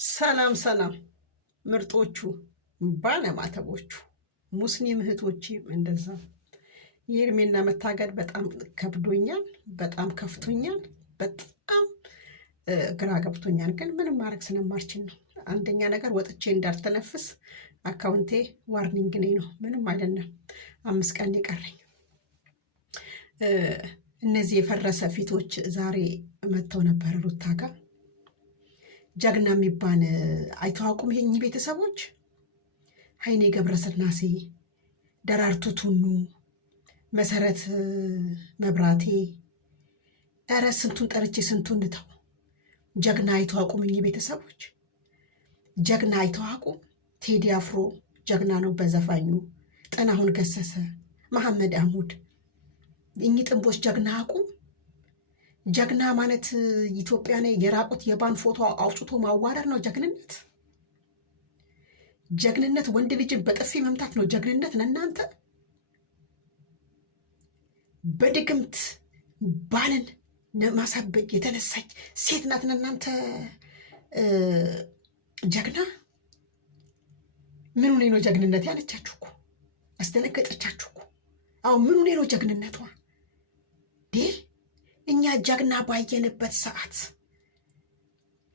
ሰላም ሰላም ምርጦቹ ባለማተቦቹ ሙስሊም እህቶቼ እንደዛ የእርሜና መታገድ በጣም ከብዶኛል፣ በጣም ከፍቶኛል፣ በጣም ግራ ገብቶኛል። ግን ምንም ማድረግ ስለማልችል ነው። አንደኛ ነገር ወጥቼ እንዳልተነፍስ አካውንቴ ዋርኒንግ ነኝ ነው። ምንም አይደለም። 5 ቀን የቀረኝ እነዚህ የፈረሰ ፊቶች ዛሬ መጥተው ነበር ሩታ ጋር። ጀግና የሚባል አይተዋቁም። ይሄኝ ቤተሰቦች ኃይሌ ገብረስላሴ፣ ደራርቱ ቱኑ፣ መሰረት መብራቴ፣ ኧረ ስንቱን ጠርቼ ስንቱን ልተው። ጀግና አይተዋቁም። እኚህ ቤተሰቦች ጀግና አይተዋቁም። ቴዲ አፍሮ ጀግና ነው በዘፋኙ፣ ጥላሁን ገሰሰ፣ መሐመድ አህሙድ፣ እኚህ ጥንቦች ጀግና አቁም። ጀግና ማለት ኢትዮጵያ ላይ የራቁት የባን ፎቶ አውጥቶ ማዋረድ ነው ጀግንነት? ጀግንነት ወንድ ልጅን በጥፊ መምታት ነው ጀግንነት? ለእናንተ በድግምት ባልን ለማሳበድ የተነሳች ሴት ናት ለእናንተ ጀግና? ምን ሆኔ ነው ጀግንነት ያለቻችሁ እኮ አስደነገጠቻችሁ እኮ። አሁን ምን ሆኔ ነው ጀግንነቷ? እኛ ጀግና ባየንበት ሰዓት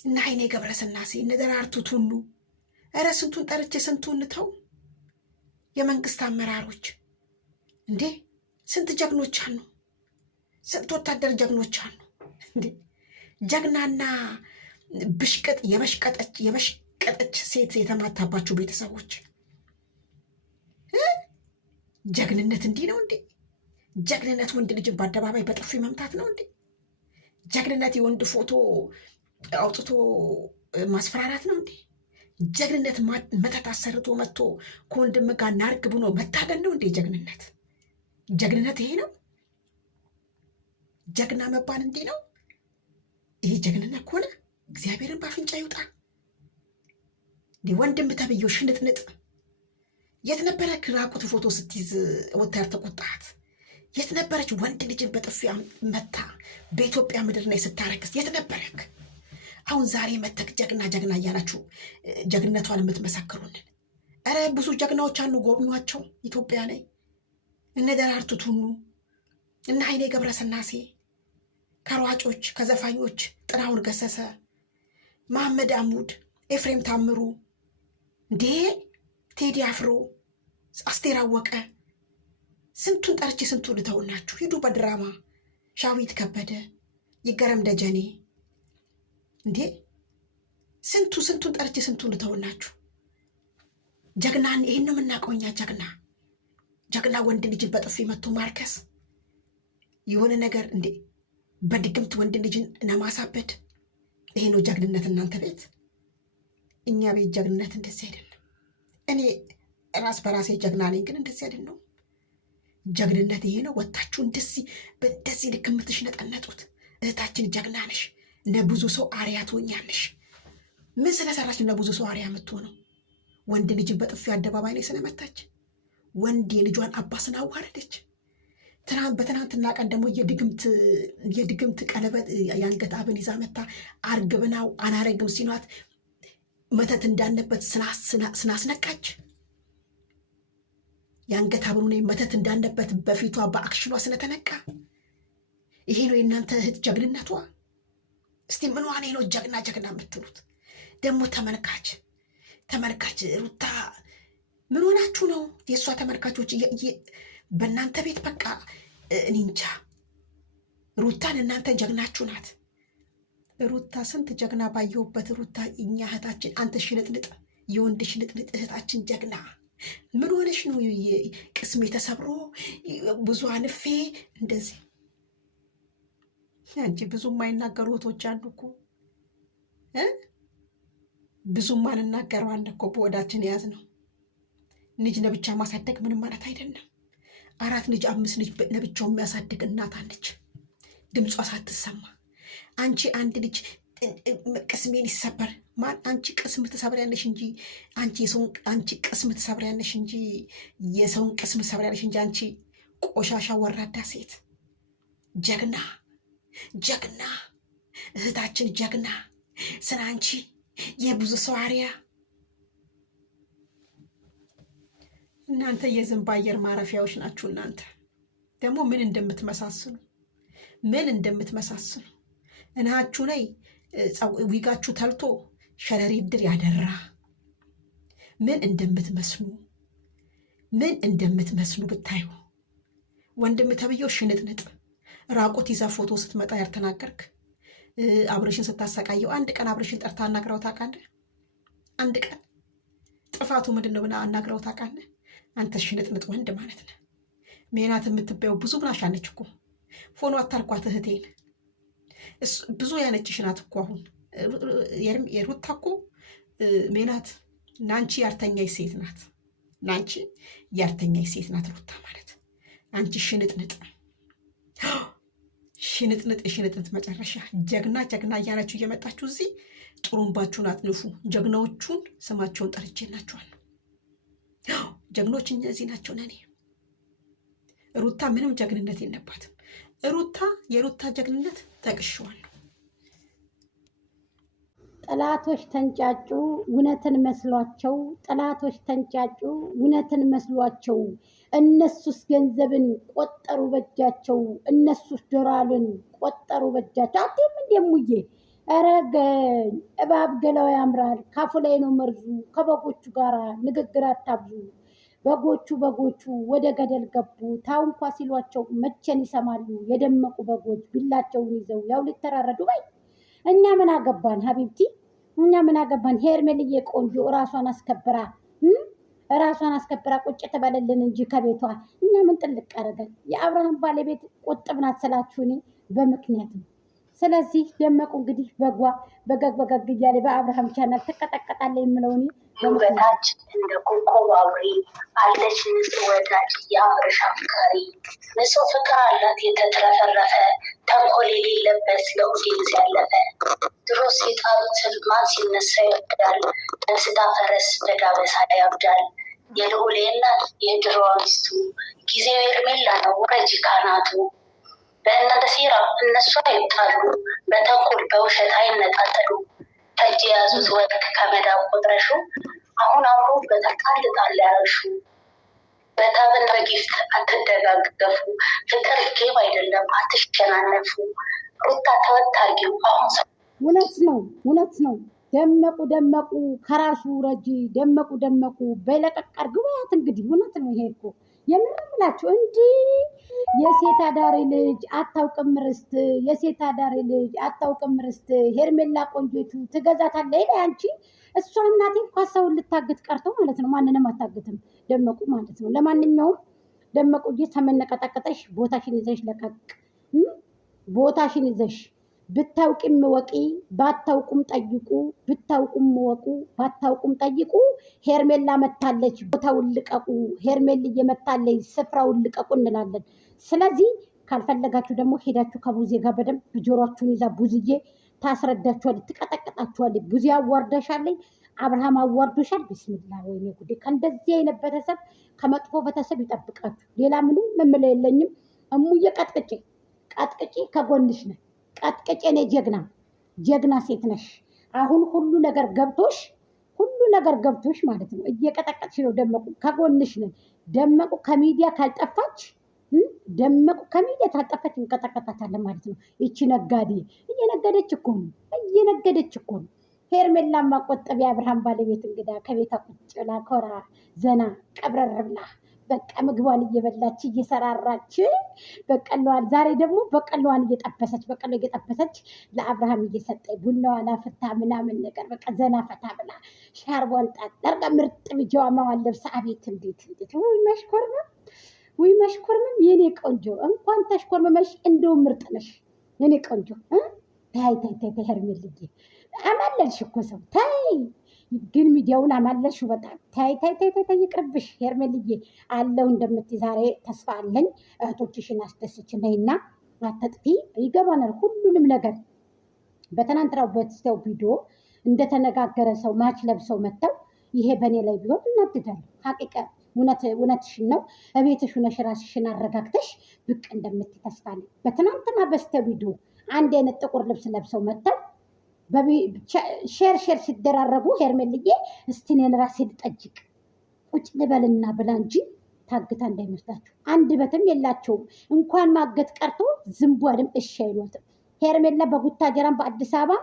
እነ ኃይሌ ገብረስላሴ፣ እነ ደራርቱ ቱሉ፣ ኧረ ስንቱን ጠርቼ ስንቱን ተው። የመንግስት አመራሮች እንዴ ስንት ጀግኖች አሉ፣ ስንት ወታደር ጀግኖች አሉ እንዴ። ጀግናና ብሽቀጥ የበሽቀጠች ሴት የተማታባችሁ ቤተሰቦች ጀግንነት እንዲህ ነው እንዴ? ጀግንነት ወንድ ልጅን በአደባባይ በጥፊ መምታት ነው እንዴ? ጀግንነት የወንድ ፎቶ አውጥቶ ማስፈራራት ነው እንዴ? ጀግንነት መተት አሰርቶ መጥቶ ከወንድም ጋር ናርግ ብሎ መታገል ነው እንዴ? ጀግንነት ይሄ ነው? ጀግና መባል እንዲህ ነው? ይሄ ጀግንነት ከሆነ እግዚአብሔርን በአፍንጫ ይውጣ። ወንድም ተብዬው ሽንጥንጥ የት ነበረ? ራቁት ፎቶ ስትይዝ ወታደር ተቆጣት። የት ነበረች? ወንድ ልጅን በጥፊ መታ በኢትዮጵያ ምድር ላይ ስታረክስ የት ነበረክ? አሁን ዛሬ መተክ ጀግና ጀግና እያላችሁ ጀግነቷን የምትመሰክሩንን፣ ኧረ ብዙ ጀግናዎች አሉ፣ ጎብኟቸው። ኢትዮጵያ ላይ እነ ደራርቱ ቱሉ፣ እነ ኃይሌ ገብረስላሴ፣ ከሯጮች ከዘፋኞች ጥላሁን ገሰሰ፣ መሐመድ አህሙድ፣ ኤፍሬም ታምሩ፣ እንዴ ቴዲ አፍሮ፣ አስቴር አወቀ፣ ስንቱን ጠርቼ ስንቱን ልተውናችሁ? ሂዱ በድራማ ሻዊት ከበደ፣ ይገረም ደጀኔ፣ እንዴ ስንቱን ጠርቼ ስንቱን ልተውናችሁ? ጀግናን ይህን ነው የምናውቀው እኛ። ጀግና ወንድ ልጅን በጥፊ መቶ ማርከስ የሆነ ነገር እንዴ በድግምት ወንድ ልጅን ለማሳበድ ይሄ ነው ጀግንነት እናንተ ቤት? እኛ ቤት ጀግንነት እንደዚህ አይደለም። እኔ ራስ በራሴ ጀግና ነኝ፣ ግን እንደዚህ አይደለም። ጀግንነት ይሄ ነው? ወታችሁ በደዚህ ልክ የምትሽነጠነጡት? እህታችን ጀግና ነሽ፣ ለብዙ ሰው አርያ ትሆኛለሽ። ምን ስለሰራች ለብዙ ሰው አርያ የምትሆነው? ወንድ ልጅን በጥፊ አደባባይ ላይ ስለመታች፣ ወንድ የልጇን አባ ስላዋረደች፣ በትናንትና ቀን ደግሞ የድግምት ቀለበት የአንገት ሐብል ይዛ መታ አርግብናው አናረግም ሲሏት መተት እንዳለበት ስናስነቃች፣ የአንገት ሐብሉ መተት እንዳለበት በፊቷ በአክሽኗ ስለተነቃ፣ ይሄ ነው የእናንተ እህት ጀግንነቷ? እስቲ ምን ዋኔ ነው ጀግና የምትሉት? ደግሞ ተመልካች ሩታ ምን ሆናችሁ ነው? የእሷ ተመልካቾች በእናንተ ቤት በቃ እኔ እንጃ። ሩታን እናንተ ጀግናችሁ ናት። ሩታ ስንት ጀግና ባየሁበት። ሩታ እኛ እህታችን፣ አንተ ሽንጥንጥ፣ የወንድ ሽንጥንጥ እህታችን ጀግና ምን ሆነሽ ነው? ቅስሜ ተሰብሮ ብዙ አንፌ እንደዚህ አንቺ ብዙ የማይናገሩ እህቶች አሉ እኮ ብዙ ማንናገረው አለ እኮ። በወዳችን የያዝ ነው። ልጅ ለብቻ ማሳደግ ምንም ማለት አይደለም። 4 ልጅ 5 ልጅ ለብቻው የሚያሳድግ እናት አለች፣ ድምጿ ሳትሰማ። አንቺ አንድ ልጅ ቅስሜን ይሰበር ማን? አንቺ ቅስም ትሰብሪያለሽ እንጂ አንቺ ቅስም ትሰብሪያለሽ እንጂ የሰውን ቅስም ትሰብሪያለሽ እንጂ አንቺ ቆሻሻ ወራዳ ሴት። ጀግና እህታችን ጀግና ስለ አንቺ የብዙ ሰው አሪያ እናንተ የዝንብ አየር ማረፊያዎች ናችሁ። እናንተ ደግሞ ምን እንደምትመሳስሉ እናችሁ ላይ ዊጋችሁ ተልቶ ሸረሪት ድር ያደራ ምን እንደምትመስሉ ብታዩ። ወንድም ተብዬው ሽንጥንጥ ራቁት ይዛ ፎቶ ስትመጣ ያልተናገርክ አብርሽን ስታሰቃየው አንድ ቀን አብርሽን ጠርታ አናግረው ታውቃለህ? አንድ ቀን ጥፋቱ ምንድን ነው ብላ አናግረው ታውቃለህ? አንተ ሽንጥንጥ ወንድ ማለት ነው። ሜናት የምትበየው ብዙ ብላሻለች እኮ ፎሎ አታርኳት እህቴን። ብዙ ያነችሽ ናት እኮ አሁን የሩታ እኮ ሜናት ናንቺ ያርተኛይ ሴት ናት። ናንቺ ያርተኛይ ሴት ናት ሩታ ማለት። አንቺ ሽንጥንጥ የሽንጥንጥ መጨረሻ ጀግና እያላችሁ እየመጣችሁ እዚህ ጥሩምባችሁን አትንፉ። ጀግናዎቹን ስማቸውን ጠርቼላችኋለሁ። ጀግኖች እነዚህ ናቸው። ነኔ ሩታ ምንም ጀግንነት የለባትም። የሩታ ጀግንነት ጠቅሼዋለሁ። ጠላቶች ተንጫጩ እውነትን መስሏቸው፣ ጠላቶች ተንጫጩ እውነትን መስሏቸው። እነሱስ ገንዘብን ቆጠሩ በእጃቸው፣ እነሱስ ዶላርን ቆጠሩ በእጃቸው። አትም እንደሙዬ ረገኝ እባብ ገላው ያምራል ካፉ ላይ ነው መርዙ። ከበጎቹ ጋር ንግግር አታብዙ። በጎቹ ወደ ገደል ገቡ። ታው እንኳ ሲሏቸው መቼን ይሰማሉ። የደመቁ በጎች ቢላቸውን ይዘው ያው ሊተራረዱ ባይ። እኛ ምን አገባን ሀቢብቲ፣ እኛ ምን አገባን? ሄርሜልዬ ቆንጆ ራሷን አስከብራ ቁጭ ትበልልን እንጂ ከቤቷ እኛ ምን ጥልቅ አደረገን? የአብርሃም ባለቤት ቁጥብ ናት ስላችሁ እኔ በምክንያት ነው። ስለዚህ ደመቁ እንግዲህ በገግ እያለ በአብርሃም ቻናል ትቀጠቀጣለ የምለው እኔ በታች እንደ ኮከብ አብሪ አለች ንጹህ ወዳጅ የአብርሽ አፍቃሪ። ንጹህ ፍቅር አላት የተትረፈረፈ ተንኮል የሌለበት ለኦዲየንስ ያለፈ። ድሮስ የጣሉትን ማን ሲነሳ ይወዳል። በስታ ፈረስ በዳበሳ ያብዳል። የልዑሌ እናት የድሮዋ ሚስቱ ጊዜው ሄርሜላ ነው ረጂ ካናቱ። በእናንተ ሴራ እነሱ አይጣሉ። በተንኮል በውሸት አይነጣጠሉ። ከእጅ የያዙት ወርቅ ከመዳብ ቆጥረሹ አሁን አምሮ በተጣልጣል ያረሹ። በታብን በጊፍት አትደጋገፉ። ፍቅር ጌም አይደለም አትሸናነፉ። ሩታ ተወታጊው አሁን እውነት ነው። ደመቁ ከራሱ ረጂ ደመቁ በለቀቅ አርግባት። እንግዲህ እውነት ነው ይሄ እኮ የምንምላችሁ እንዲህ የሴት አዳሪ ልጅ አታውቅም ርስት፣ የሴት አዳሪ ልጅ አታውቅም ርስት። ሄርሜላ ቆንጆቱ ትገዛታለህ ይላል አንቺ። እሷ እናቴ እንኳን ሰውን ልታግት ቀርቶ ማለት ነው ማንንም አታግትም ደመቁ ማለት ነው። ለማንኛውም ደመቁዬ ተመነቀጠቀጠሽ ቦታሽን ይዘሽ ለቀቅ። ቦታሽን ይዘሽ ብታውቂም ወቂ ባታውቁም ጠይቁ፣ ብታውቁም ወቁ ባታውቁም ጠይቁ። ሄርሜላ መታለች ቦታውን ልቀቁ፣ ሄርሜልዬ መታለች ስፍራውን ልቀቁ እንላለን። ስለዚህ ካልፈለጋችሁ ደግሞ ሄዳችሁ ከቡዜ ጋር በደንብ ጆሯችሁን ይዛ ቡዝዬ ታስረዳችኋለች፣ ትቀጠቅጣችኋለች። ቡዜ አዋርደሻለች፣ አብርሃም አዋርዶሻል። ቢስሚላ ወይኔ ጉዴ! ከእንደዚህ አይነት ቤተሰብ ከመጥፎ ቤተሰብ ይጠብቃችሁ። ሌላ ምንም መምለው የለኝም። እሙዬ ቀጥቅጪ ከጎንሽ ነን። ቀጥቅጭ እኔ ጀግና ሴት ነሽ። አሁን ሁሉ ነገር ገብቶሽ ማለት ነው። እየቀጠቀጥሽ ነው። ደመቁ ከጎንሽ ነን። ደመቁ ከሚዲያ ካልጠፋች እንቀጠቀጣታለን ማለት ነው። ይቺ ነጋዴ እየነገደች እኮ ነው። ሄርሜላ ማቆጠብ የአብርሃም ባለቤት እንግዳ ከቤታ ቁጭ ብላ ኮራ ዘና ቀብረር ብላ በቃ ምግቧን እየበላች እየሰራራች በቀለዋን ዛሬ ደግሞ በቀለዋን እየጠበሰች ለአብርሃም እየሰጠች ቡናዋን አፍታ ምናምን ነገር በቃ ዘና ፈታ ብላ ሻርቧን ጣጣርጋ ምርጥ ቢጃማዋን ለብሳ አቤት እንዴት ወይ መሽኮርምም የኔ ቆንጆ እንኳን ተሽኮርመመሽ እንደው ምርጥ ነሽ የኔ ቆንጆ። ታይ ሄርሜልዬ አማለልሽ እኮ ሰው ታይ ግን ሚዲያውን አማለልሽ በጣም ታይ ይቅርብሽ ሄርሜልዬ አለው እንደምትይ ዛሬ ተስፋ አለኝ። እህቶችሽን አስደስች ነይና አትጥፊ። ይገባናል ሁሉንም ነገር። በትናንትናው በስተው ቪዲዮ እንደተነጋገረ ሰው ማች ለብሰው መጥተው ይሄ በእኔ ላይ ቢሆን እናድዳለሁ። ሀቂቃ እውነትሽን ነው። እቤትሽ ሆነሽ ራስሽን አረጋግተሽ ብቅ እንደምትይ ተስፋ አለኝ። በትናንትና በስተው ቪዲዮ አንድ አይነት ጥቁር ልብስ ለብሰው መጥተው ሼር ሲደራረጉ ሄርሜልዬ እስቲ እኔን ራሴ ልጠይቅ ቁጭ ልበልና ብላ እንጂ ታግታ እንዳይመስላችሁ። አንድ በትም የላቸውም። እንኳን ማገት ቀርቶ ዝንቧንም እሺ አይሏትም። ሄርሜላ በቡታጀራም በአዲስ አበባ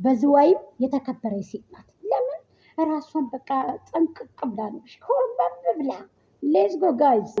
በዝዋይም የተከበረ ሴት ናት። ለምን ራሷን በቃ ጠንቅቅ ብላ ነው ኮርበብ ብላ። ሌትስ ጎ ጋይዝ